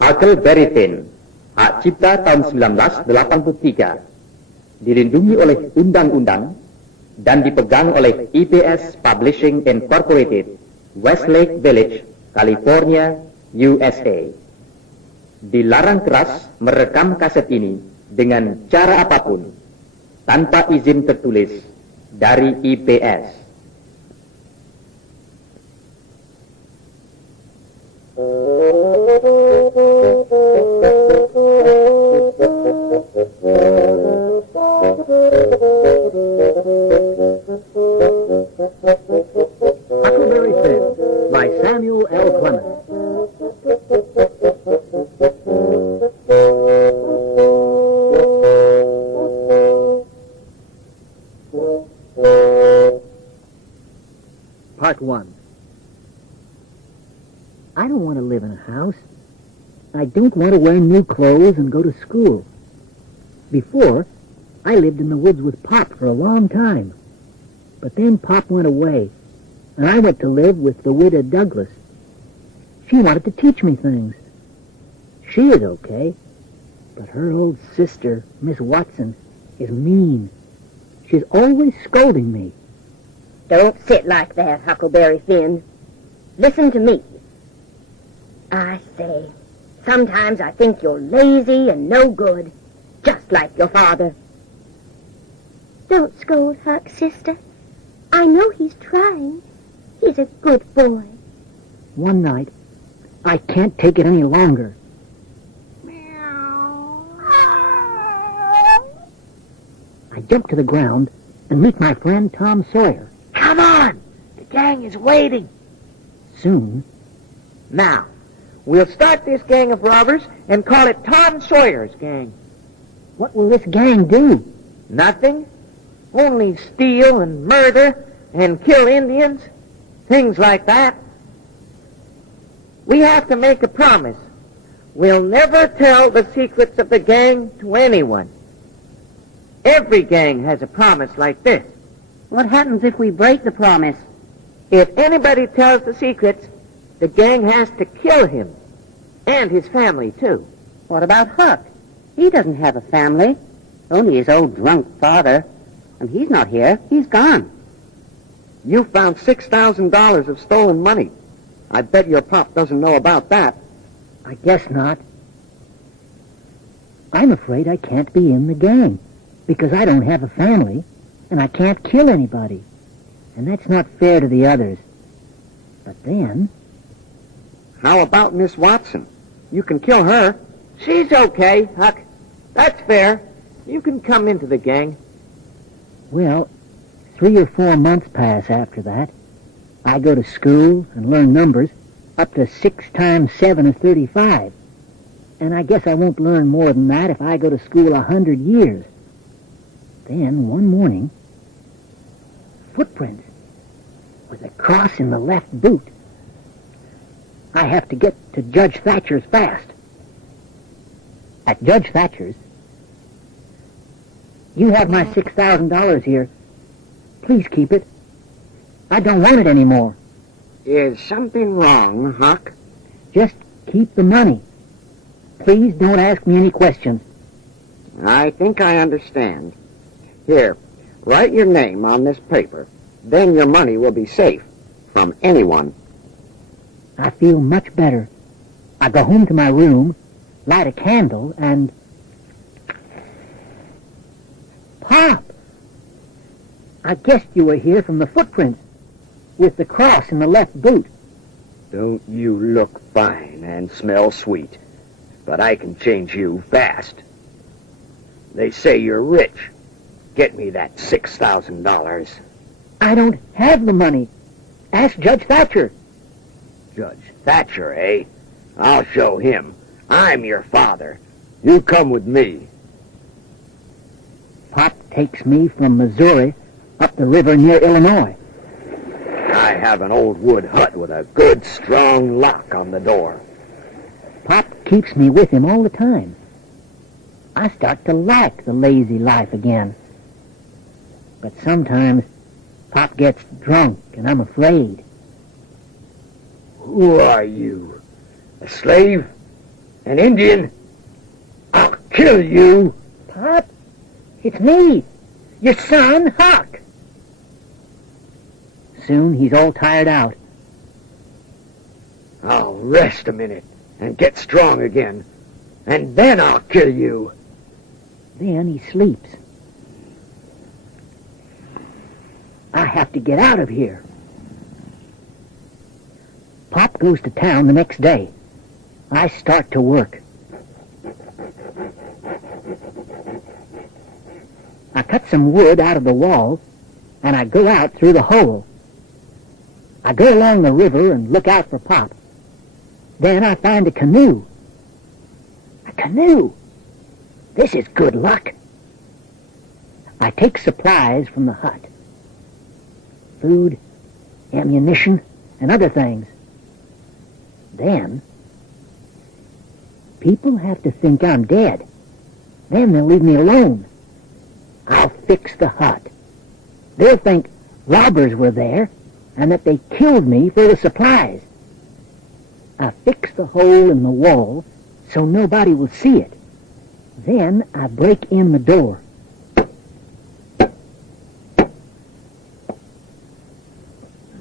Huckleberry Hak Cipta tahun 1983, dilindungi oleh undang-undang dan dipegang oleh IPS Publishing Incorporated, Westlake Village, California, USA. Dilarang keras merekam kaset ini dengan cara apapun, tanpa izin tertulis dari IPS. Huckleberry Finn by Samuel L. Clemens. Part 1. I don't want to live in a house. I don't want to wear new clothes and go to school. Before, I lived in the woods with Pop for a long time. But then Pop went away, and I went to live with the widow Douglas. She wanted to teach me things. She is okay, but her old sister, Miss Watson, is mean. She's always scolding me. Don't sit like that, Huckleberry Finn. Listen to me. I say, sometimes I think you're lazy and no good, just like your father. Don't scold Huck, sister. I know he's trying. He's a good boy. One night, I can't take it any longer. I jump to the ground and meet my friend Tom Sawyer. Come on! The gang is waiting. Soon, Now, we'll start this gang of robbers and call it Tom Sawyer's gang. what will this gang do? Nothing. Only steal and murder and kill Indians. Things like that. We have to make a promise. We'll never tell the secrets of the gang to anyone. Every gang has a promise like this. What happens if we break the promise? If anybody tells the secrets, the gang has to kill him. And his family, too. What about Huck? He doesn't have a family. Only his old drunk father. And he's not here. He's gone. You found $6,000 of stolen money. I bet your pop doesn't know about that. I guess not. I'm afraid I can't be in the gang because I don't have a family and I can't kill anybody. And that's not fair to the others. But then, How about Miss Watson? You can kill her. She's okay, Huck. That's fair. You can come into the gang. well, 3 or 4 months pass after that. I go to school and learn numbers up to 6 times 7 is 35. And I guess I won't learn more than that if I go to school 100 years. Then, one morning, footprints with a cross in the left boot. I have to get to Judge Thatcher's fast. At Judge Thatcher's, you have my $6,000 here. Please keep it. I don't want it anymore. Is something wrong, Huck? Just keep the money. Please don't ask me any questions. I think I understand. Here, write your name on this paper. Then your money will be safe from anyone. I feel much better. I go home to my room, light a candle, and... Pop! I guessed you were here from the footprints, with the cross in the left boot. Don't you look fine and smell sweet, but I can change you fast. They say you're rich. Get me that $6,000. I don't have the money. Ask Judge Thatcher. Judge Thatcher, eh? I'll show him. I'm your father. You come with me. Pop takes me from Missouri up the river near Illinois. I have an old wood hut with a good, strong lock on the door. Pop keeps me with him all the time. I start to like the lazy life again. But sometimes Pop gets drunk and I'm afraid. Who are you? A slave? An Indian, I'll kill you. Pop, it's me, your son, Huck. Soon he's all tired out. I'll rest a minute and get strong again, and then I'll kill you. Then he sleeps. I have to get out of here. Pop goes to town the next day. I start to work. I cut some wood out of the wall, and I go out through the hole. I go along the river and look out for Pop. Then I find a canoe. A canoe! This is good luck. I take supplies from the hut. Food, ammunition, and other things. Then, people have to think I'm dead. Then they'll leave me alone. I'll fix the hut. They'll think robbers were there and that they killed me for the supplies. I fix the hole in the wall so nobody will see it. Then I break in the door.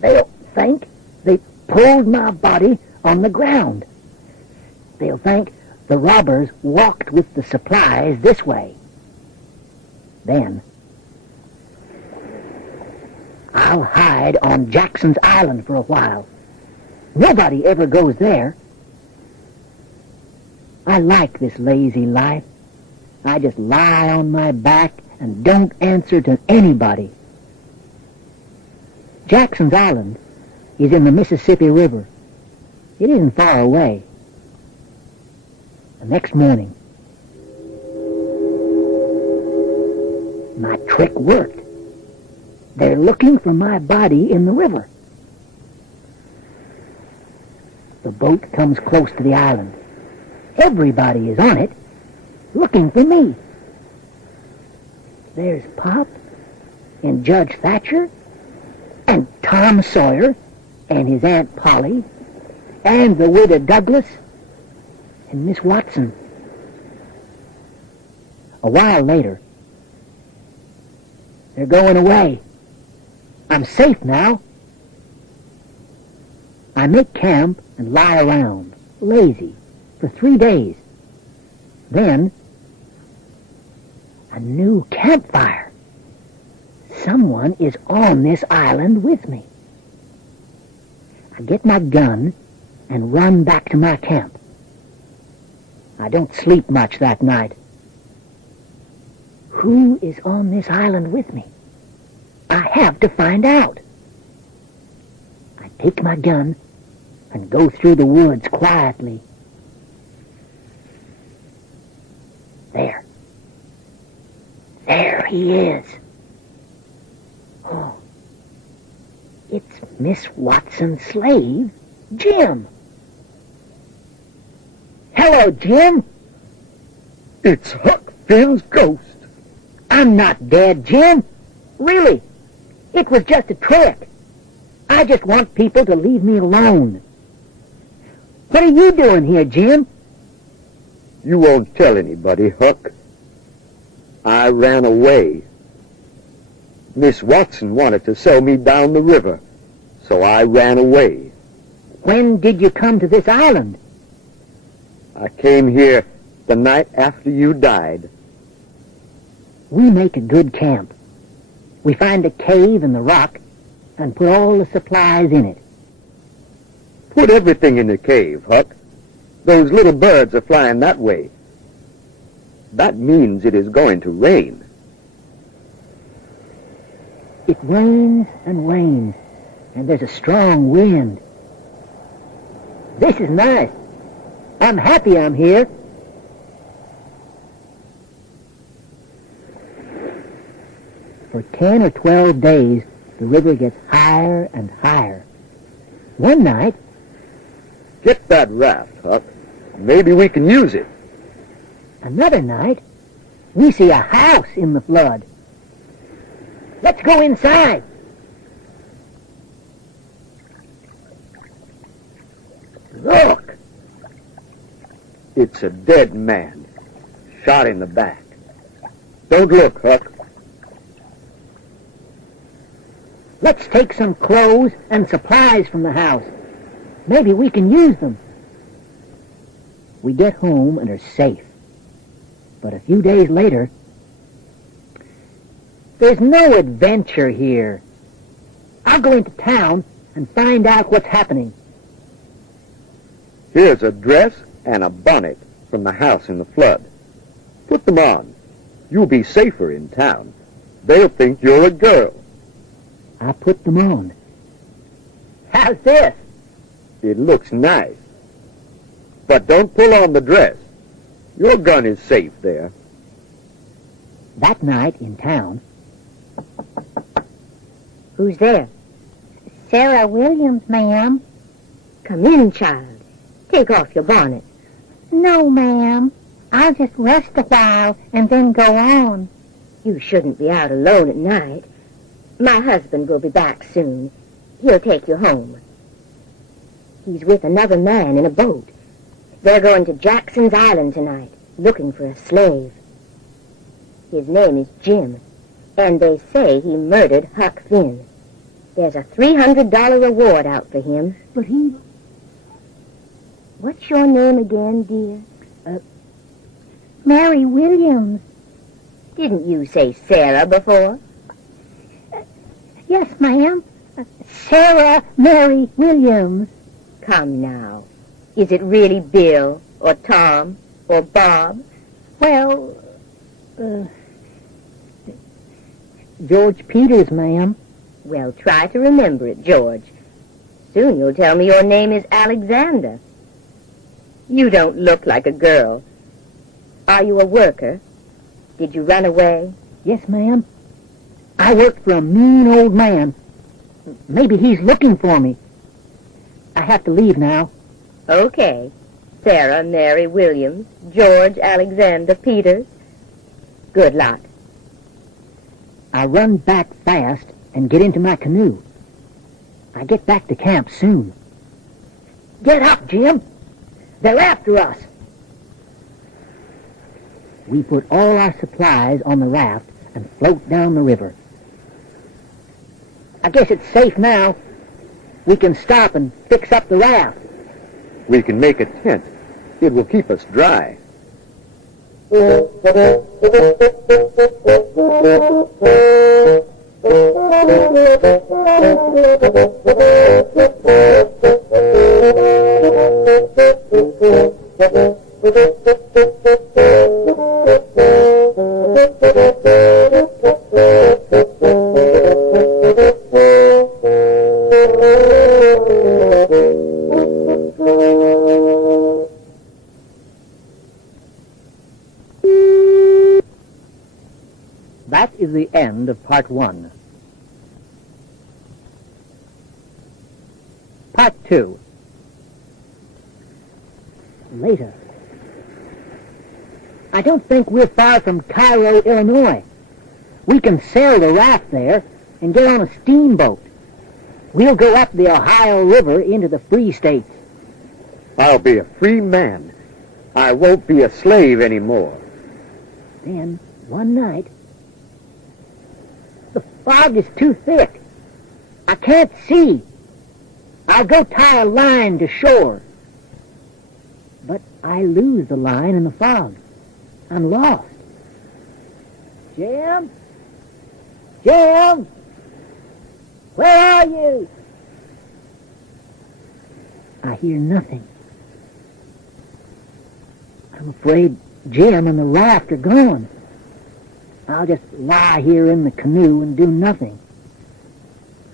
They'll think they pulled my body on the ground. They'll think the robbers walked with the supplies this way. Then I'll hide on Jackson's Island for a while. Nobody ever goes there. I like this lazy life. I just lie on my back and don't answer to anybody. Jackson's Island is in the Mississippi River. It isn't far away. The next morning, my trick worked. They're looking for my body in the river. The boat comes close to the island. Everybody is on it, looking for me. There's Pop and Judge Thatcher and Tom Sawyer and his Aunt Polly and the widow Douglas and Miss Watson. A while later, they're going away. I'm safe now. I make camp and lie around, lazy, for 3 days. Then, a new campfire. Someone is on this island with me. I get my gun and run back to my camp. I don't sleep much that night. Who is on this island with me? I have to find out. I take my gun and go through the woods quietly. There. There he is. Oh, it's Miss Watson's slave, Jim. Hello, Jim. It's Huck Finn's ghost. I'm not dead, Jim. Really. It was just a trick. I just want people to leave me alone. What are you doing here, Jim? You won't tell anybody, Huck. I ran away. Miss Watson wanted to sell me down the river, so I ran away. When did you come to this island? I came here the night after you died. We make a good camp. We find a cave in the rock and put all the supplies in it. Put everything in the cave, Huck. Those little birds are flying that way. That means it is going to rain. It rains and rains, and there's a strong wind. This is nice. I'm happy I'm here. For 10 or 12 days, the river gets higher and higher. One night, Get that raft, Huck. Maybe we can use it. another night, we see a house in the flood. Let's go inside. Look! It's a dead man, shot in the back. Don't look, Huck. Let's take some clothes and supplies from the house. Maybe we can use them. We get home and are safe. But a few days later, there's no adventure here. I'll go into town and find out what's happening. Here's a dress and a bonnet from the house in the flood. Put them on. You'll be safer in town. They'll think you're a girl. I put them on. How's this? It looks nice. But don't pull on the dress. Your gun is safe there. That night in town, Who's there? Sarah Williams, ma'am. Come in, child. Take off your bonnet. No, ma'am. I'll just rest a while and then go on. You shouldn't be out alone at night. My husband will be back soon. He'll take you home. He's with another man in a boat. They're going to Jackson's Island tonight, looking for a slave. His name is Jim, and they say he murdered Huck Finn. There's a $300 reward out for him. but he... What's your name again, dear? Mary Williams. Didn't you say Sarah before? Yes, ma'am. Sarah Mary Williams. Come now. Is it really Bill, or Tom, or Bob? Well, George Peters, ma'am. Well, try to remember it, George. Soon you'll tell me your name is Alexander. You don't look like a girl. Are you a worker? Did you run away? Yes, ma'am. I work for a mean old man. Maybe he's looking for me. I have to leave now. Okay. Sarah Mary Williams, George Alexander Peters. Good luck. I run back fast and get into my canoe. I get back to camp soon. Get up, Jim. They're after us. We put all our supplies on the raft and float down the river. I guess it's safe now. We can stop and fix up the raft. We can make a tent. It will keep us dry. That is the end of part 1. Part 2. Later. I don't think we're far from Cairo, Illinois. We can sail the raft there and get on a steamboat. We'll go up the Ohio River into the Free States. I'll be a free man. I won't be a slave anymore. Then, one night, the fog is too thick. I can't see. I'll go tie a line to shore. But I lose the line in the fog. I'm lost. Jim? Jim? Where are you? I hear nothing. I'm afraid Jim and the raft are gone. I'll just lie here in the canoe and do nothing.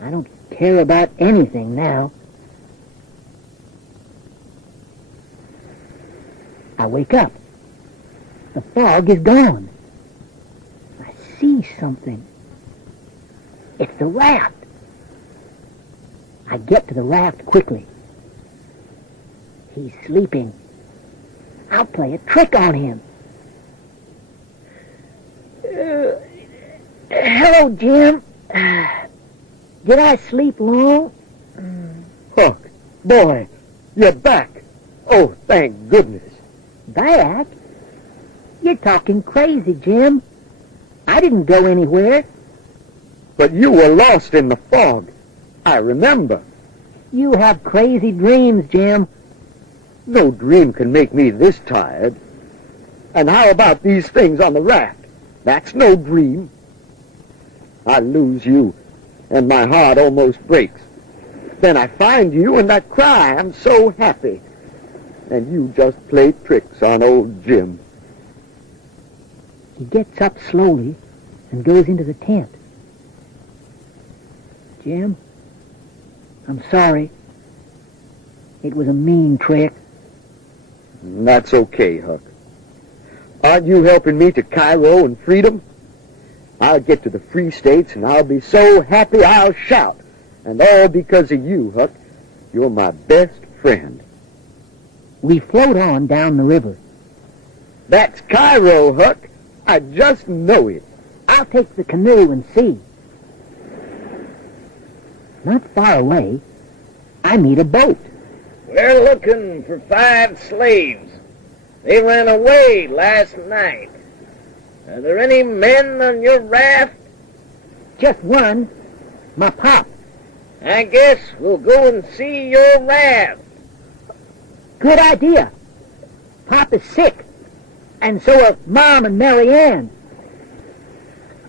I don't care about anything now. I wake up. The fog is gone. I see something. It's the raft. I get to the raft quickly. He's sleeping. I'll play a trick on him. Hello, Jim. Did I sleep long? Huck, boy, you're back. Oh, thank goodness. Back? You're talking crazy, Jim. I didn't go anywhere. But you were lost in the fog. I remember. You have crazy dreams, Jim. No dream can make me this tired. And how about these things on the raft? That's no dream. I lose you, and my heart almost breaks. Then I find you, and I cry. I'm so happy. And you just play tricks on old Jim. He gets up slowly and goes into the tent. Jim, I'm sorry. It was a mean trick. That's okay, Huck. Aren't you helping me to Cairo and freedom? I'll get to the Free States, and I'll be so happy I'll shout. And all because of you, Huck. You're my best friend. We float on down the river. That's Cairo, Huck. I just know it. I'll take the canoe and see. Not far away, I meet a boat. We're looking for 5 slaves. They ran away last night. Are there any men on your raft? Just one, my pop. I guess we'll go and see your raft. Good idea. Pop is sick, and so are Mom and Mary Ann.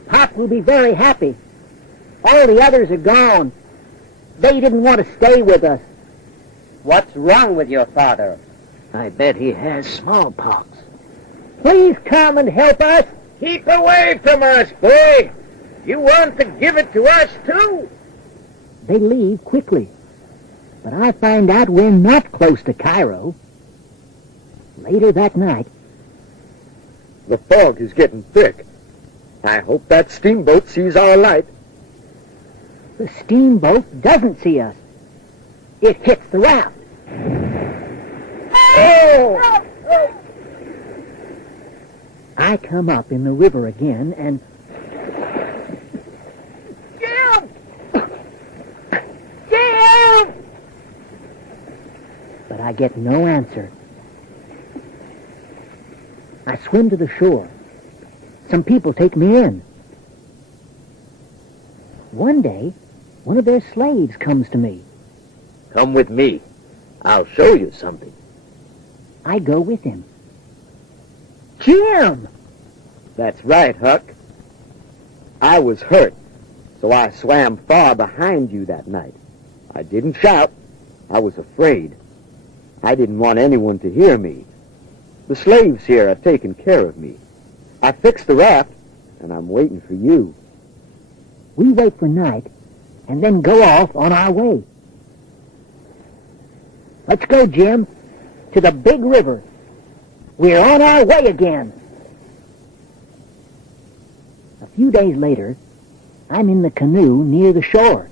Pop will be very happy. All the others are gone. They didn't want to stay with us. What's wrong with your father? I bet he has smallpox. Please come and help us. Keep away from us, boy. You want to give it to us, too? They leave quickly, but I find out we're not close to Cairo. Later that night, The fog is getting thick. I hope that steamboat sees our light. the steamboat doesn't see us. It hits the raft. Oh! I come up in the river again and... Jim! Jim! But I get no answer. I swim to the shore. Some people take me in. One day, one of their slaves comes to me. Come with me. I'll show you something. I go with him. Jim! That's right, Huck. I was hurt, so I swam far behind you that night. I didn't shout. I was afraid. I didn't want anyone to hear me. The slaves here are taking care of me. I fixed the raft, and I'm waiting for you. We wait for night and then go off on our way. Let's go, Jim, to the big river. We're on our way again. A few days later, I'm in the canoe near the shore.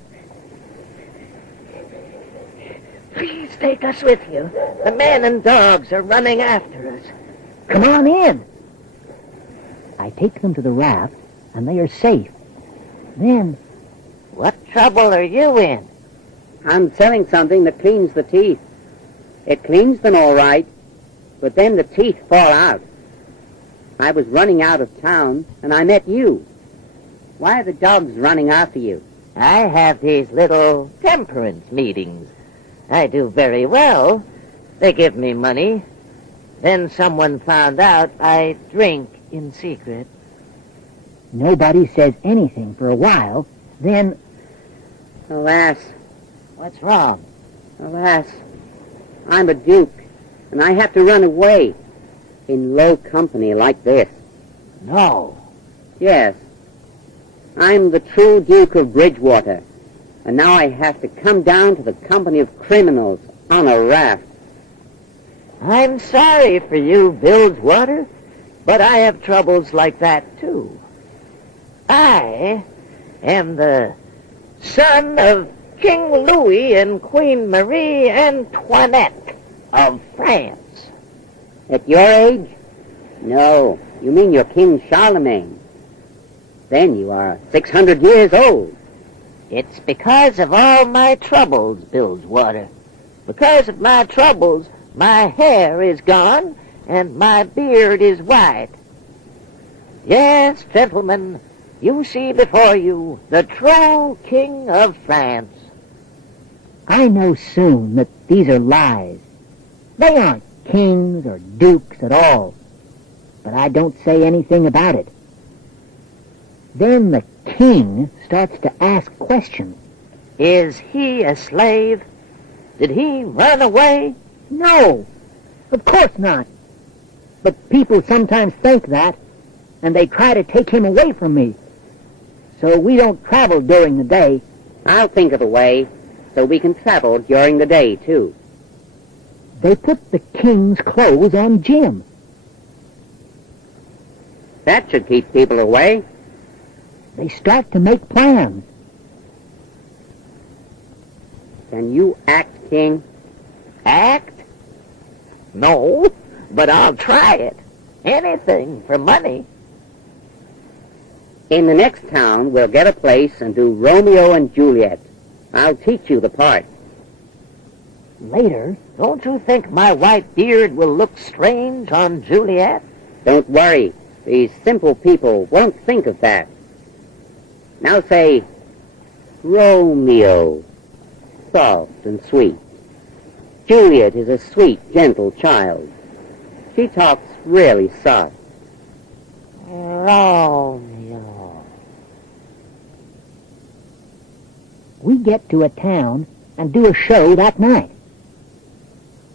Please take us with you. The men and dogs are running after us. Come on in. I take them to the raft, and they are safe. Then, What trouble are you in? I'm selling something that cleans the teeth. It cleans them all right, but then the teeth fall out. I was running out of town, and I met you. Why are the dogs running after you? I have these little temperance meetings. I do very well. They give me money. Then someone found out I drink in secret. nobody says anything for a while. Then, Alas, What's wrong? alas, I'm a duke, and I have to run away in low company like this. No. Yes, I'm the true Duke of Bridgewater, and now I have to come down to the company of criminals on a raft. I'm sorry for you, Bilgewater, but I have troubles like that, too. I am the son of King Louis and Queen Marie Antoinette of France. At your age? No, you mean you're King Charlemagne. Then you are 600 years old. It's because of all my troubles, Bilgewater. Because of my troubles, my hair is gone, and my beard is white. Yes, gentlemen, you see before you the true King of France. I know soon that these are lies. They aren't kings or dukes at all, but I don't say anything about it. Then the king starts to ask questions. Is he a slave? Did he run away? No, of course not. But people sometimes think that, and they try to take him away from me. So we don't travel during the day. I'll think of a way so we can travel during the day, too. They put the king's clothes on Jim. That should keep people away. They start to make plans. Can you act, King? Act? No, but I'll try it. Anything for money. In the next town, we'll get a place and do Romeo and Juliet. I'll teach you the part. Later, Don't you think my white beard will look strange on Juliet? Don't worry. These simple people won't think of that. Now say, Romeo, soft and sweet. Juliet is a sweet, gentle child. She talks really soft. Romeo. we get to a town and do a show that night.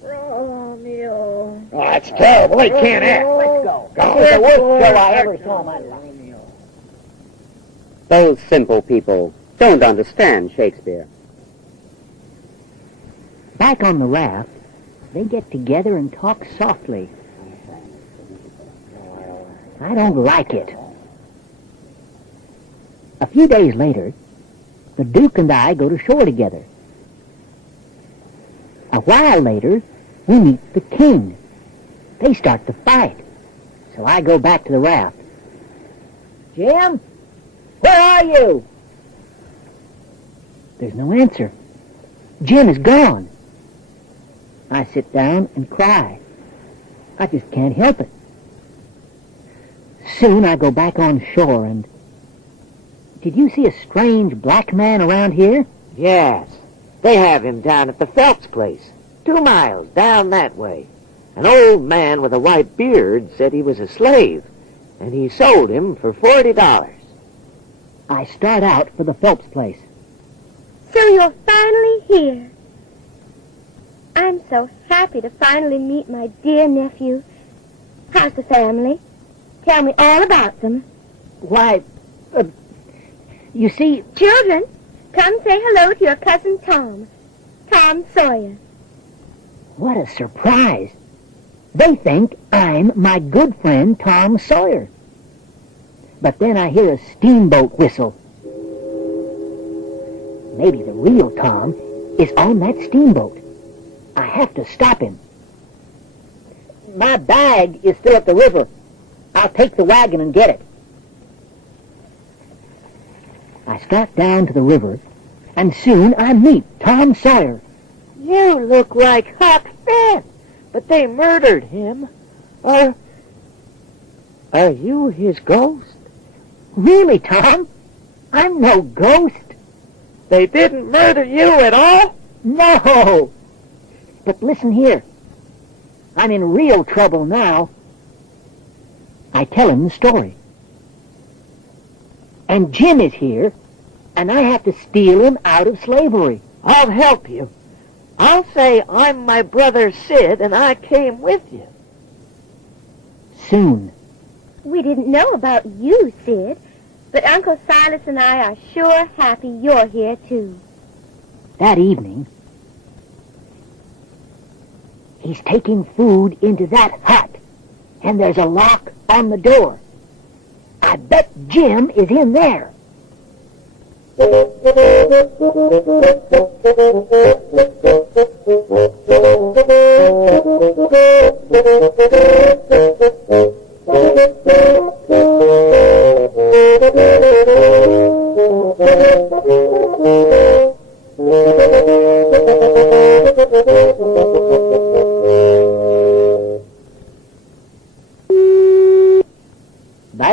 Romeo. Oh, that's terrible. He can't act. Let's go. It's the worst show I ever saw in my life. Those simple people don't understand Shakespeare. Back on the raft, they get together and talk softly. I don't like it. A few days later, the Duke and I go to shore together. A while later, we meet the king. They start to fight, so I go back to the raft. Jim, where are you? There's no answer. Jim is gone. I sit down and cry. I just can't help it. Soon I go back on shore and... Did you see a strange black man around here? Yes. They have him down at the Phelps place, 2 miles down that way. An old man with a white beard said he was a slave, and he sold him for $40. I start out for the Phelps place. So you're finally here. I'm so happy to finally meet my dear nephew. How's the family? Tell me all about them. Why, you see... Children, come say hello to your cousin Tom. Tom Sawyer. What a surprise. They think I'm my good friend Tom Sawyer. But then I hear a steamboat whistle. Maybe the real Tom is on that steamboat. I have to stop him. My bag is still at the river. I'll take the wagon and get it. I start down to the river, and soon I meet Tom Sawyer. You look like Huck Finn, but they murdered him. Are you his ghost? Really, Tom? I'm no ghost. They didn't murder you at all? No. But listen here. I'm in real trouble now. I tell him the story. And Jim is here, and I have to steal him out of slavery. I'll help you. I'll say I'm my brother Sid, and I came with you. Soon. We didn't know about you, Sid, but Uncle Silas and I are sure happy you're here, too. That evening, he's taking food into that hut, and there's a lock on the door. I bet Jim is in there.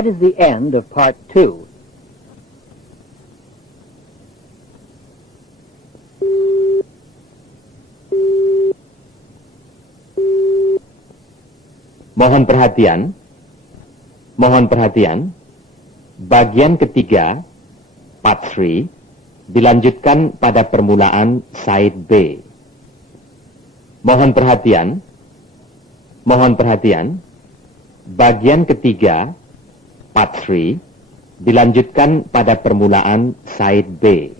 That is the end of part 2. Mohon perhatian. Mohon perhatian. Bagian ketiga, part 3, dilanjutkan pada permulaan side B. Mohon perhatian. Mohon perhatian. Bagian ketiga, part 3, dilanjutkan pada permulaan side B.